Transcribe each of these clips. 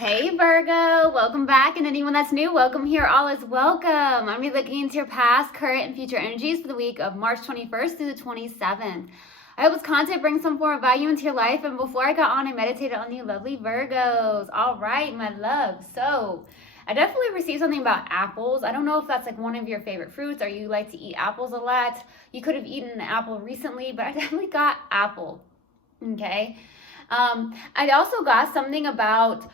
Hey Virgo, welcome back, and anyone that's new, welcome here. All is welcome. I'm going to be looking into your past, current, and future energies for the week of March 21st through the 27th. I hope this content brings some form of value into your life, and before I got on, I meditated on you lovely Virgos. All right, my love. So, I definitely received something about apples. I don't know if that's like one of your favorite fruits or you like to eat apples a lot. You could have eaten an apple recently, but I definitely got apple. Okay. I also got something about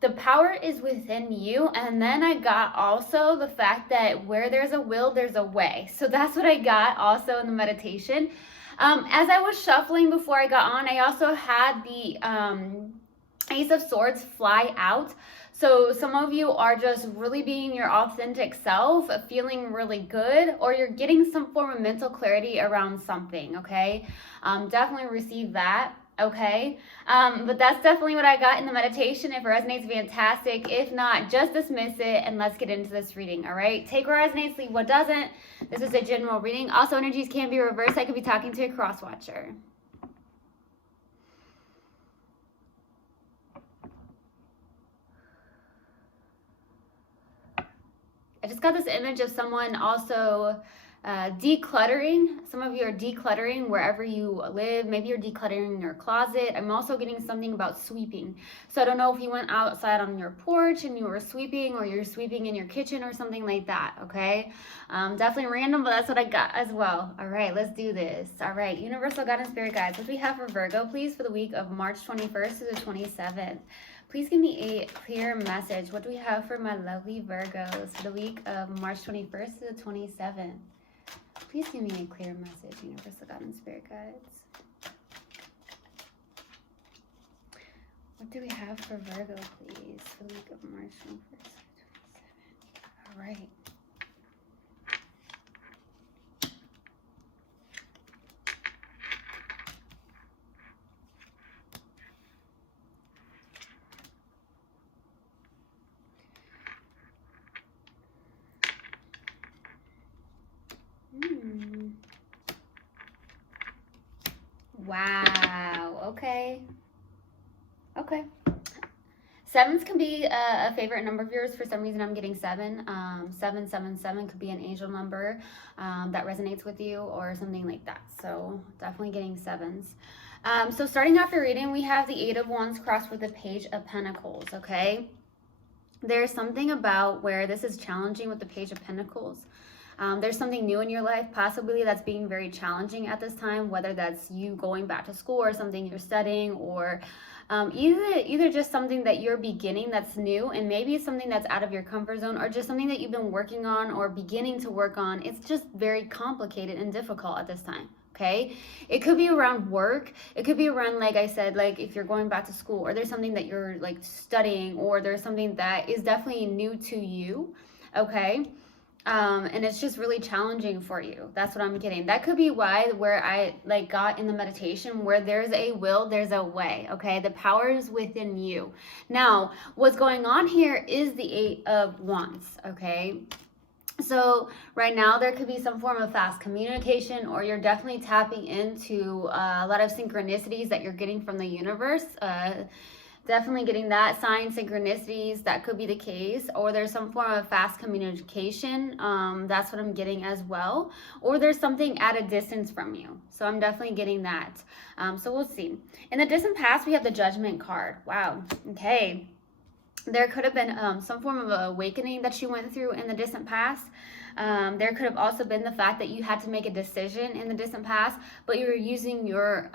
the power is within you, and then I got also the fact that where there's a will, there's a way. So that's what I got also in the meditation. As I was shuffling before I got on, I also had the Ace of Swords fly out. So some of you are just really being your authentic self, feeling really good, or you're getting some form of mental clarity around something, okay? Definitely receive that. Okay, but that's definitely what I got in the meditation. If it resonates, fantastic. If not, just dismiss it and let's get into this reading. All right, take what resonates, leave what doesn't. This is a general reading. Also, energies can be reversed. I could be talking to a cross watcher. I just got this image of someone also decluttering. Some of you are decluttering wherever you live. Maybe you're decluttering your closet. I'm also getting something about sweeping. So I don't know if you went outside on your porch and you were sweeping, or you're sweeping in your kitchen or something like that, okay? Definitely random, but that's what I got as well. All right, let's do this. All right, Universal God and Spirit Guides, what do we have for Virgo, please, for the week of March 21st to the 27th? Please give me a clear message. What do we have for my lovely Virgos for the week of March 21st to the 27th? Please give me a clear message, Universal God and Spirit Guides. What do we have for Virgo, please, for the week of March 21st to the 27th? All right. Wow. Okay. Okay. Sevens can be a favorite number of yours. For some reason, I'm getting 7. 777 could be an angel number that resonates with you, or something like that. So definitely getting 7s. So starting off your reading, we have the 8 of Wands crossed with the Page of Pentacles. Okay. There's something about where this is challenging with the Page of Pentacles. There's something new in your life, possibly, that's being very challenging at this time, whether that's you going back to school or something you're studying, or either just something that you're beginning that's new, and maybe it's something that's out of your comfort zone, or just something that you've been working on or beginning to work on. It's just very complicated and difficult at this time. Okay, it could be around work. It could be around, like I said, like if you're going back to school, or there's something that you're like studying, or there's something that is definitely new to you. Okay. And it's just really challenging for you. That's what I'm getting. That could be why, where I like got in the meditation, where there's a will, there's a way. Okay, the power is within you. Now, what's going on here is the 8 of Wands. Okay, so right now there could be some form of fast communication, or you're definitely tapping into a lot of synchronicities that you're getting from the universe. Definitely getting that sign, synchronicities, that could be the case. Or there's some form of fast communication. That's what I'm getting as well. Or there's something at a distance from you. So I'm definitely getting that. So we'll see. In the distant past, we have the Judgment card. Wow. Okay. There could have been some form of awakening that you went through in the distant past. There could have also been the fact that you had to make a decision in the distant past, but you were using your,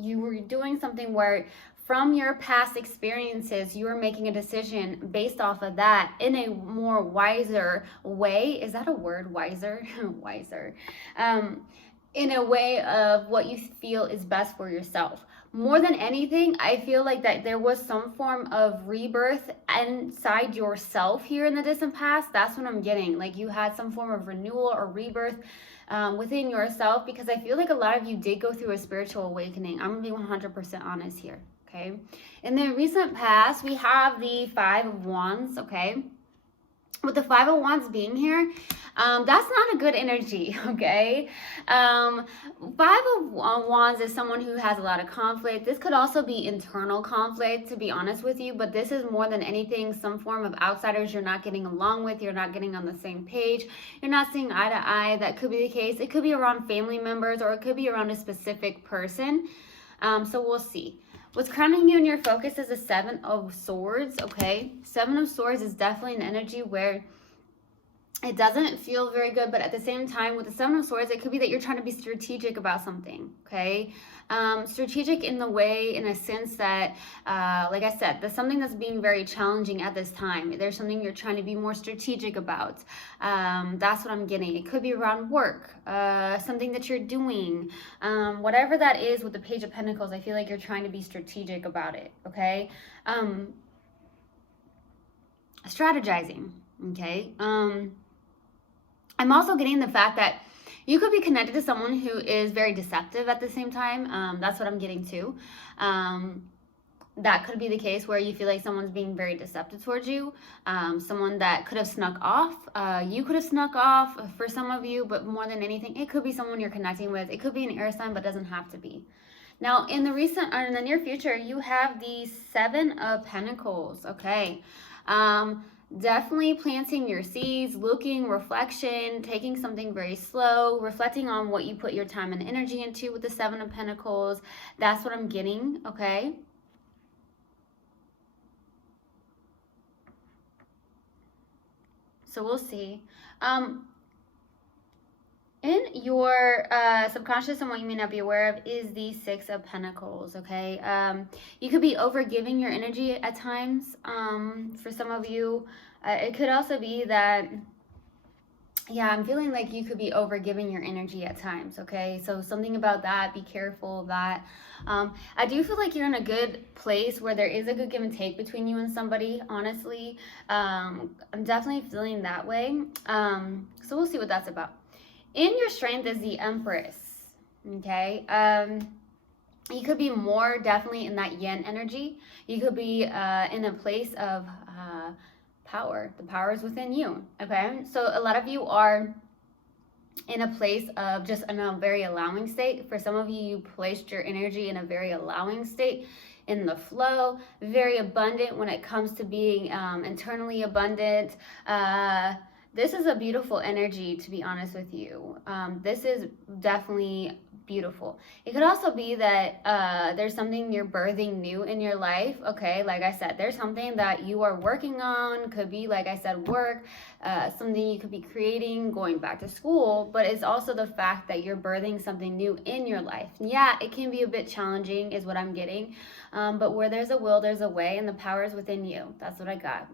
you were doing something where, from your past experiences, you are making a decision based off of that in a more wiser way. Is that a word? Wiser? Wiser. In a way of what you feel is best for yourself. More than anything, I feel like that there was some form of rebirth inside yourself here in the distant past. That's what I'm getting. Like you had some form of renewal or rebirth within yourself, because I feel like a lot of you did go through a spiritual awakening. I'm going to be 100% honest here. Okay. In the recent past, we have the 5 of Wands. Okay. with the Five of Wands being here, that's not a good energy, okay? Five of Wands is someone who has a lot of conflict. This could also be internal conflict, to be honest with you, but this is more than anything some form of outsiders you're not getting along with, you're not getting on the same page, you're not seeing eye to eye. That could be the case. It could be around family members, or it could be around a specific person. So we'll see. What's crowning you in your focus is a Seven of Swords, okay? Seven of Swords is definitely an energy where it doesn't feel very good, but at the same time, with the Seven of Swords, it could be that you're trying to be strategic about something, okay? Strategic in the way, in a sense that, like I said, there's something that's being very challenging at this time. There's something you're trying to be more strategic about. That's what I'm getting. It could be around work, something that you're doing, whatever that is. With the Page of Pentacles, I feel like you're trying to be strategic about it, okay? Strategizing, okay? I'm also getting the fact that you could be connected to someone who is very deceptive at the same time. That's what I'm getting too. That could be the case where you feel like someone's being very deceptive towards you. Someone that could have snuck off. You could have snuck off for some of you, but more than anything, it could be someone you're connecting with. It could be an air sign, but doesn't have to be. Now, in the near future, you have the Seven of Pentacles, okay? Definitely planting your seeds, looking, reflection, taking something very slow, reflecting on what you put your time and energy into with the Seven of Pentacles. That's what I'm getting, okay? So we'll see. In your subconscious, and what you may not be aware of, is the Six of Pentacles, okay? You could be overgiving your energy at times. For some of you, it could also be that, yeah, I'm feeling like you could be overgiving your energy at times, okay? So something about that, be careful of that. I do feel like you're in a good place where there is a good give and take between you and somebody, honestly. I'm definitely feeling that way. So we'll see what that's about. In your strength is the Empress, okay? You could be more definitely in that yin energy. You could be in a place of power. The power is within you, okay? So a lot of you are in a place of just in a very allowing state. For some of you, you placed your energy in a very allowing state, in the flow, very abundant when it comes to being internally abundant. This is a beautiful energy, to be honest with you. This is definitely beautiful. It could also be that there's something you're birthing new in your life, okay? Like I said, there's something that you are working on. Could be, like I said, work, something you could be creating, going back to school, but it's also the fact that you're birthing something new in your life. Yeah, it can be a bit challenging is what I'm getting, but where there's a will, there's a way, and the power is within you. That's what I got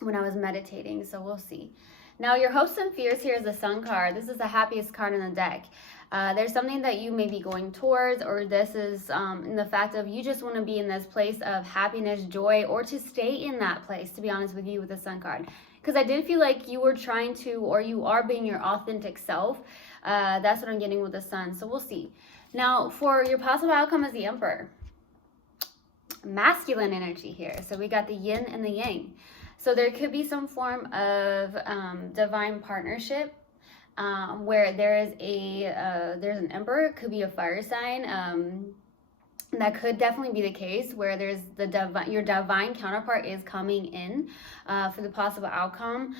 when I was meditating, so we'll see. Now, your hopes and fears here is the Sun card. This is the happiest card in the deck. There's something that you may be going towards, or this is in the fact of you just want to be in this place of happiness, joy, or to stay in that place, to be honest with you, with the Sun card. Because I did feel like you were trying to, or you are being your authentic self. That's what I'm getting with the Sun, so we'll see. Now, for your possible outcome is the Emperor. Masculine energy here. So we got the yin and the yang. So there could be some form of divine partnership where there is there's an emperor. It could be a fire sign. That could definitely be the case where there's your divine counterpart is coming in for the possible outcome.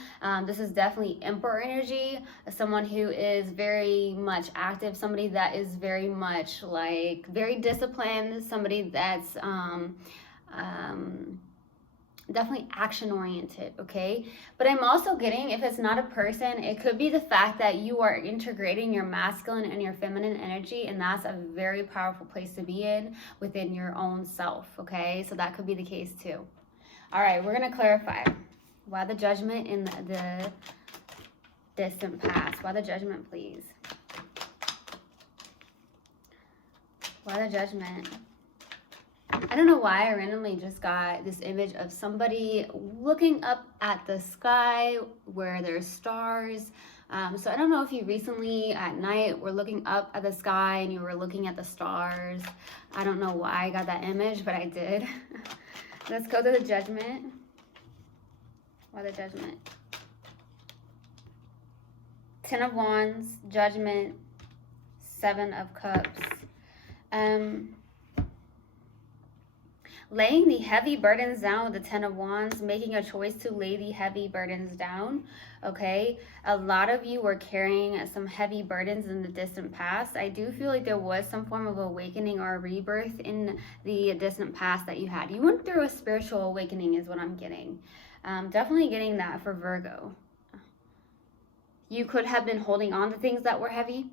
This is definitely emperor energy, someone who is very much active, somebody that is very much like very disciplined, somebody that's definitely action oriented, okay? But I'm also getting, if it's not a person, it could be the fact that you are integrating your masculine and your feminine energy, and that's a very powerful place to be in within your own self, okay? So that could be the case too. All right, we're gonna clarify. Why the Judgment in the distant past? Why the Judgment, please? Why the Judgment? I don't know why I randomly just got this image of somebody looking up at the sky where there's stars. So I don't know if you recently at night were looking up at the sky and you were looking at the stars. I don't know why I got that image, but I did. Let's go to the Judgment. Why the Judgment? Ten of Wands, Judgment, Seven of Cups. Laying the heavy burdens down with the Ten of Wands, making a choice to lay the heavy burdens down, okay? A lot of you were carrying some heavy burdens in the distant past. I do feel like there was some form of awakening or rebirth in the distant past that you had. You went through a spiritual awakening is what I'm getting. Definitely getting that for Virgo. You could have been holding on to things that were heavy.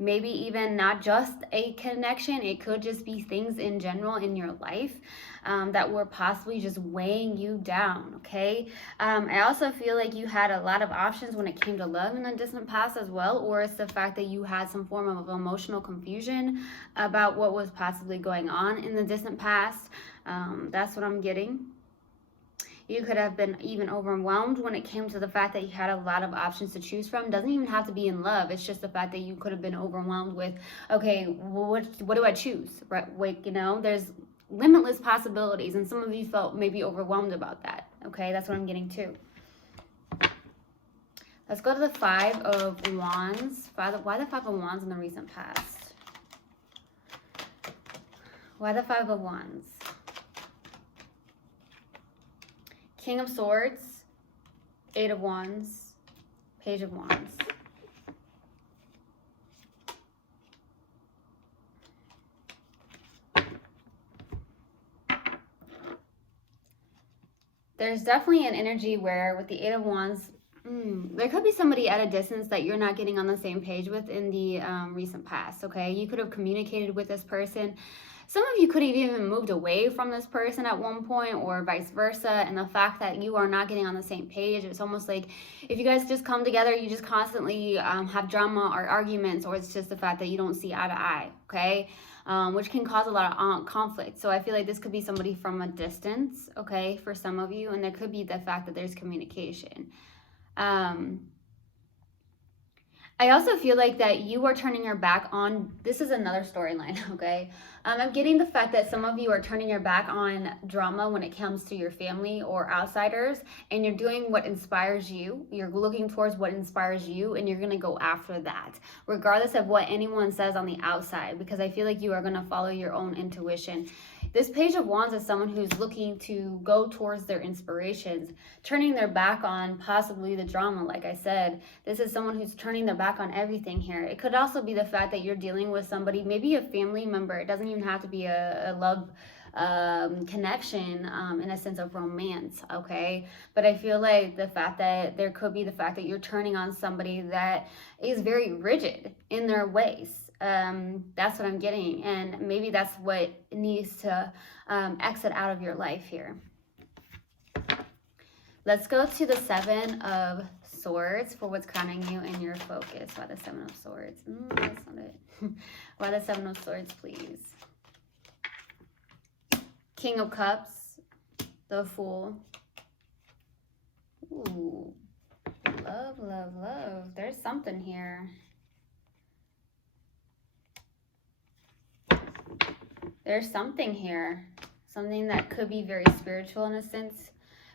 Maybe even not just a connection. It could just be things in general in your life that were possibly just weighing you down, okay? I also feel like you had a lot of options when it came to love in the distant past as well, or it's the fact that you had some form of emotional confusion about what was possibly going on in the distant past. That's what I'm getting. You could have been even overwhelmed when it came to the fact that you had a lot of options to choose from. Doesn't even have to be in love. It's just the fact that you could have been overwhelmed with, okay, what do I choose? Right? Like, you know, there's limitless possibilities, and some of you felt maybe overwhelmed about that. Okay, that's what I'm getting too. Let's go to the Five of Wands. Why the Five of Wands in the recent past? Why the Five of Wands? King of Swords, Eight of Wands, Page of Wands. There's definitely an energy where with the Eight of Wands, there could be somebody at a distance that you're not getting on the same page with in the recent past, okay? You could have communicated with this person. Some of you could have even moved away from this person at one point or vice versa. And the fact that you are not getting on the same page, it's almost like if you guys just come together, you just constantly have drama or arguments, or it's just the fact that you don't see eye to eye, okay? Which can cause a lot of conflict. So I feel like this could be somebody from a distance, okay, for some of you. And there could be the fact that there's communication. I also feel like that you are turning your back on, this is another storyline, okay? I'm getting the fact that some of you are turning your back on drama when it comes to your family or outsiders, and you're doing what inspires you. You're looking towards what inspires you, and you're going to go after that, regardless of what anyone says on the outside, because I feel like you are going to follow your own intuition. This Page of Wands is someone who's looking to go towards their inspirations, turning their back on possibly the drama, like I said. This is someone who's turning their back on everything here. It could also be the fact that you're dealing with somebody, maybe a family member. It doesn't even have to be a love connection in a sense of romance, okay? But I feel like the fact that there could be the fact that you're turning on somebody that is very rigid in their ways. That's what I'm getting, and maybe that's what needs to exit out of your life here. Let's go to the Seven of Swords for what's crowning you in your focus. Why the Seven of Swords? That's not it. Why the Seven of Swords, please? King of Cups, the Fool. Ooh, love, love, love. There's something here. There's something here. Something that could be very spiritual in a sense.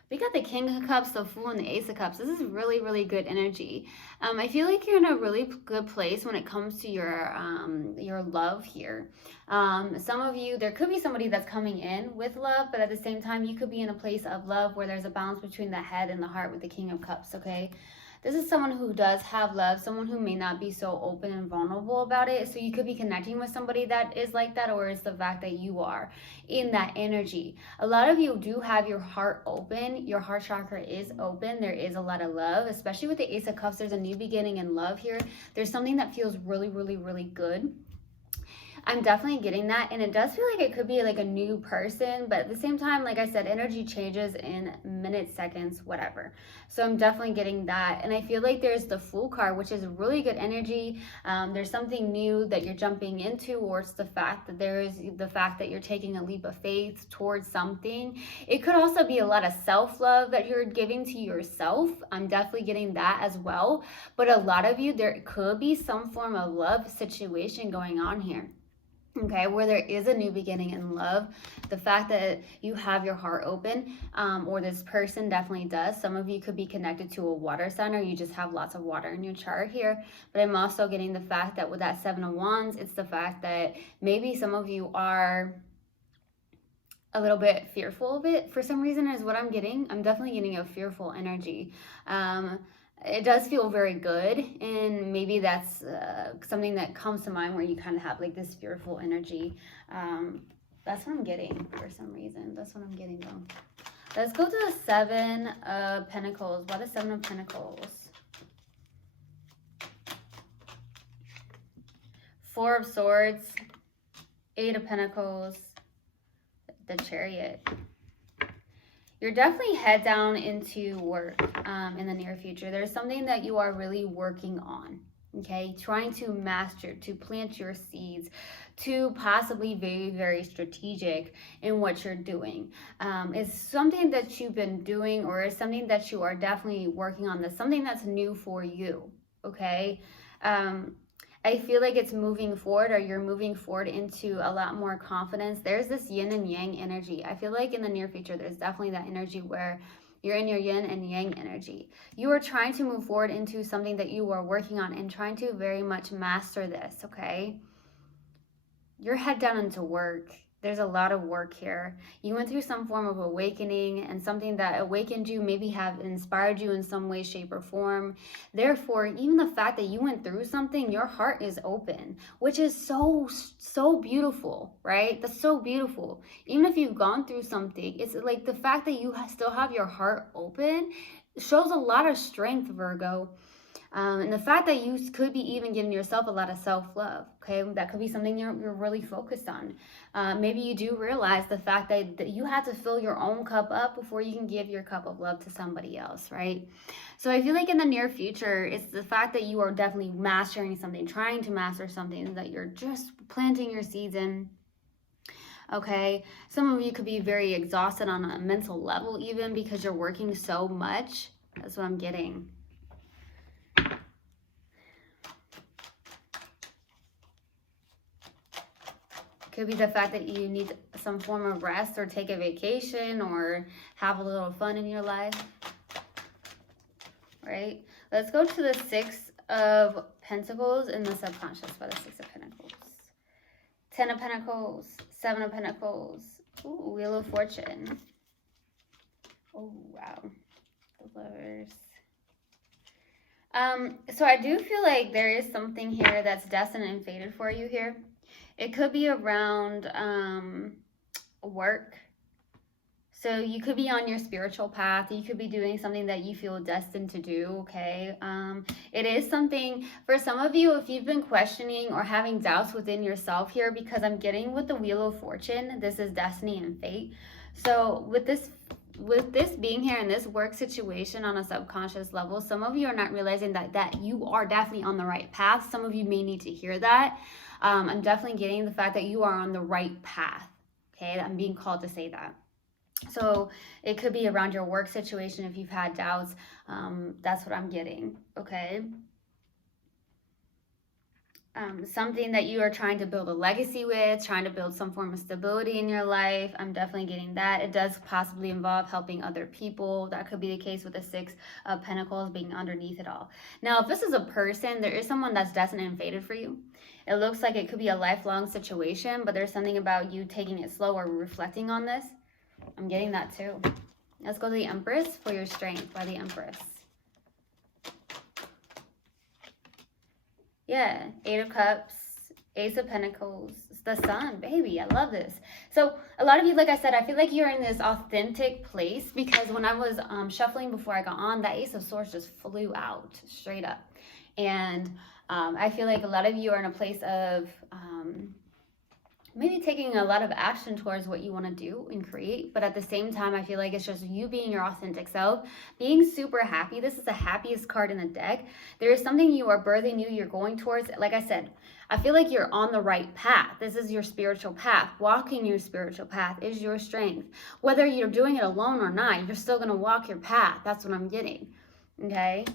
We got the King of Cups, the Fool, and the Ace of Cups. This is really, really good energy. I feel like you're in a really good place when it comes to your love here. Some of you, there could be somebody that's coming in with love, but at the same time, you could be in a place of love where there's a balance between the head and the heart with the King of Cups, okay? This is someone who does have love, someone who may not be so open and vulnerable about it. So you could be connecting with somebody that is like that, or it's the fact that you are in that energy. A lot of you do have your heart open. Your heart chakra is open. There is a lot of love, especially with the Ace of Cups. There's a new beginning in love here. There's something that feels really, really, really good. I'm definitely getting that, and it does feel like it could be like a new person, but at the same time, like I said, energy changes in minutes, seconds, whatever. So I'm definitely getting that, and I feel like there's the Fool card, which is really good energy. There's something new that you're jumping into, or it's the fact that you're taking a leap of faith towards something. It could also be a lot of self-love that you're giving to yourself. I'm definitely getting that as well, but a lot of you, there could be some form of love situation going on here. okay, where there is a new beginning in love. The fact that you have your heart open, or this person definitely does. Some of you could be connected to a water sign, or you just have lots of water in your chart here. But I'm also getting the fact that with that Seven of Wands, it's the fact that maybe some of you are a little bit fearful of it for some reason, is what I'm getting. I'm definitely getting a fearful energy. It does feel very good, and maybe that's something that comes to mind where you kind of have like this fearful energy. That's what I'm getting for some reason. That's what I'm getting though. Let's go to the Seven of Pentacles. Why the Seven of Pentacles? Four of Swords, Eight of Pentacles, the Chariot. You're definitely head down into work in the near future. There's something that you are really working on, okay? Trying to master, to plant your seeds, to possibly be very strategic in what you're doing. It's something that you've been doing, or it's something that you are definitely working on. That's something that's new for you, okay? I feel like it's moving forward, or you're moving forward into a lot more confidence. There's this yin and yang energy. I feel like in the near future, there's definitely that energy where you're in your yin and yang energy. You are trying to move forward into something that you are working on and trying to very much master this, okay? You're head down into work. There's a lot of work here. You went through some form of awakening, and something that awakened you maybe have inspired you in some way, shape, or form. Therefore, even the fact that you went through something, your heart is open, which is so beautiful, right? That's so beautiful. Even if you've gone through something, it's like the fact that you still have your heart open shows a lot of strength, Virgo. And the fact that you could be even giving yourself a lot of self-love, okay? That could be something you're really focused on. Maybe you do realize the fact that you have to fill your own cup up before you can give your cup of love to somebody else, right? So I feel like in the near future, it's the fact that you are definitely mastering something, trying to master something that you're just planting your seeds in. Okay, some of you could be very exhausted on a mental level even because you're working so much. That's what I'm getting. Could be the fact that you need some form of rest, or take a vacation, or have a little fun in your life, right? Let's go to the Six of Pentacles in the subconscious by the Six of Pentacles. 10 of Pentacles, 7 of Pentacles, ooh, Wheel of Fortune. Oh, wow. The Lovers. So I do feel like there is something here that's destined and fated for you here. It could be around work. So you could be on your spiritual path. You could be doing something that you feel destined to do, okay? It is something, for some of you, if you've been questioning or having doubts within yourself here, because I'm getting with the Wheel of Fortune, this is destiny and fate. So with this being here in this work situation on a subconscious level, some of you are not realizing that you are definitely on the right path. Some of you may need to hear that. I'm definitely getting the fact that you are on the right path. Okay, I'm being called to say that. So it could be around your work situation if you've had doubts. That's what I'm getting. Okay. Something that you are trying to build a legacy with, trying to build some form of stability in your life. I'm definitely getting that. It does possibly involve helping other people. That could be the case with the Six of Pentacles being underneath it all. Now, if this is a person, there is someone that's destined and fated for you. It looks like it could be a lifelong situation, but there's something about you taking it slow or reflecting on this. I'm getting that too. Let's go to the Empress for your strength by the Empress. Yeah, Eight of Cups, Ace of Pentacles, the Sun, baby, I love this. So a lot of you, like I said, I feel like you're in this authentic place, because when I was shuffling before I got on, that Ace of Swords just flew out straight up. And I feel like a lot of you are in a place of maybe taking a lot of action towards what you want to do and create, but at the same time, I feel like it's just you being your authentic self, being super happy. This is the happiest card in the deck. There is something you are birthing new, you're going towards. Like I said, I feel like you're on the right path. This is your spiritual path. Walking your spiritual path is your strength. Whether you're doing it alone or not, you're still going to walk your path. That's what I'm getting. Okay?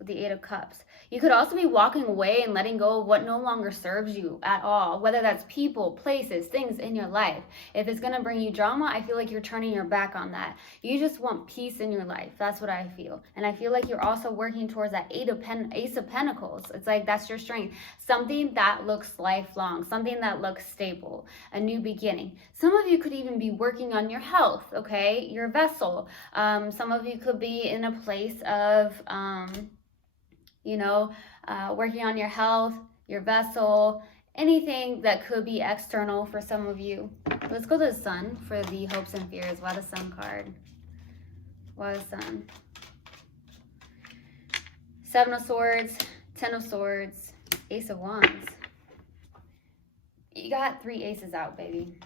with the Eight of Cups. You could also be walking away and letting go of what no longer serves you at all, whether that's people, places, things in your life. If it's going to bring you drama, I feel like you're turning your back on that. You just want peace in your life. That's what I feel. And I feel like you're also working towards that Ace of Pentacles. It's like that's your strength. Something that looks lifelong, something that looks stable, a new beginning. Some of you could even be working on your health, okay? Your vessel. Some of you could be in a place of... working on your health, your vessel, anything that could be external for some of you. Let's go to the Sun for the hopes and fears. Why the Sun card? Why the Sun? Seven of Swords, Ten of Swords, Ace of Wands. You got 3 aces out, baby.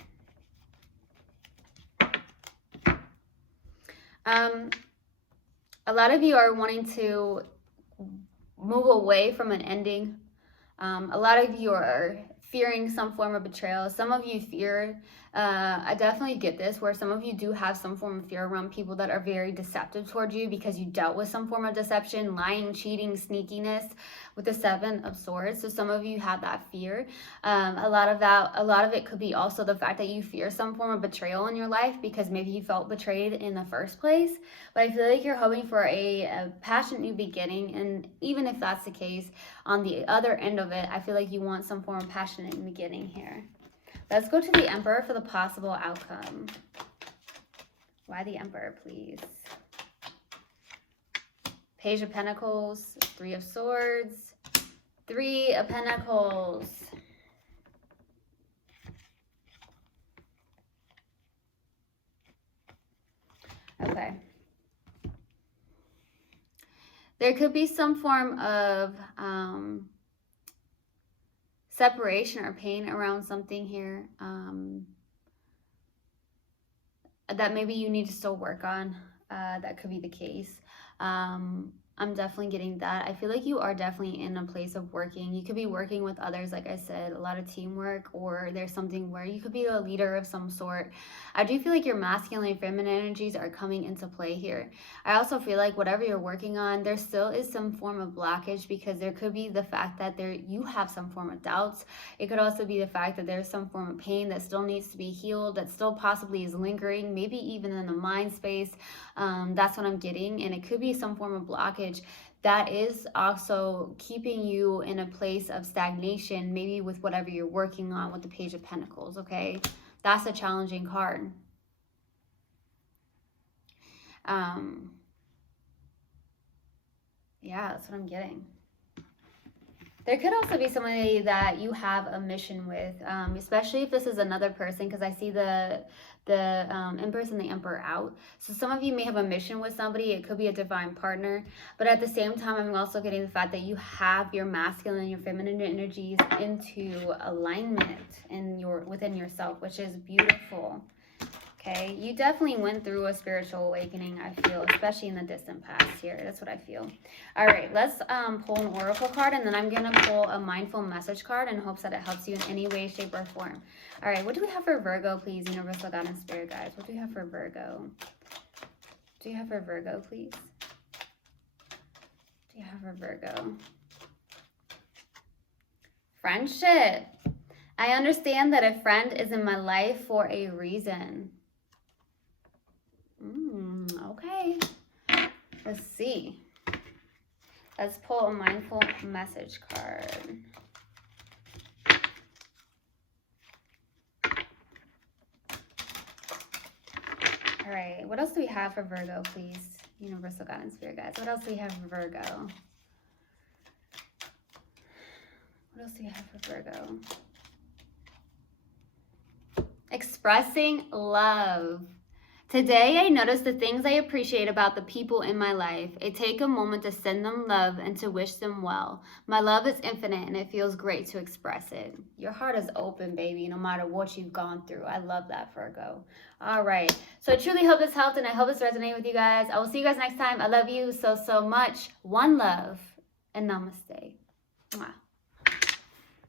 A lot of you are wanting to move away from an ending. A lot of you are fearing some form of betrayal. Some of you fear, I definitely get this, where some of you do have some form of fear around people that are very deceptive towards you because you dealt with some form of deception, lying, cheating, sneakiness with the Seven of Swords. So some of you have that fear. A lot of it could be also the fact that you fear some form of betrayal in your life because maybe you felt betrayed in the first place. But I feel like you're hoping for a passionate new beginning. And even if that's the case, on the other end of it, I feel like you want some form of passionate beginning here. Let's go to the Emperor for the possible outcome. Why the Emperor, please? Page of Pentacles, Three of Swords, Three of Pentacles. Okay. There could be some form of separation or pain around something here that maybe you need to still work on. That could be the case. I'm definitely getting that. I feel like you are definitely in a place of working. You could be working with others, like I said, a lot of teamwork, or there's something where you could be a leader of some sort. I do feel like your masculine and feminine energies are coming into play here. I also feel like whatever you're working on, there still is some form of blockage because there could be the fact that you have some form of doubts. It could also be the fact that there's some form of pain that still needs to be healed, that still possibly is lingering, maybe even in the mind space. That's what I'm getting. And it could be some form of blockage that is also keeping you in a place of stagnation, maybe with whatever you're working on with the Page of Pentacles, okay? That's a challenging card. Yeah, that's what I'm getting. There could also be somebody that you have a mission with, especially if this is another person, because I see the Empress and the Emperor out. So some of you may have a mission with somebody. It could be a divine partner. But at the same time, I'm also getting the fact that you have your masculine and your feminine energies into alignment within yourself, which is beautiful. Okay, you definitely went through a spiritual awakening, I feel, especially in the distant past here. That's what I feel. All right, let's pull an oracle card, and then I'm going to pull a mindful message card in hopes that it helps you in any way, shape, or form. All right, what do we have for Virgo, please, Universal God and Spirit Guides? What do you have for Virgo? Do you have for Virgo, please? Do you have for Virgo? Friendship. I understand that a friend is in my life for a reason. Okay. Let's see. Let's pull a mindful message card. All right. What else do we have for Virgo, please? Universal God and Spirit Guides. What else do we have for Virgo? What else do we have for Virgo? Expressing love. Today, I notice the things I appreciate about the people in my life. I take a moment to send them love and to wish them well. My love is infinite and it feels great to express it. Your heart is open, baby, no matter what you've gone through. I love that, Virgo. All right. So I truly hope this helped and I hope this resonated with you guys. I will see you guys next time. I love you so, so much. One love and namaste. Mwah.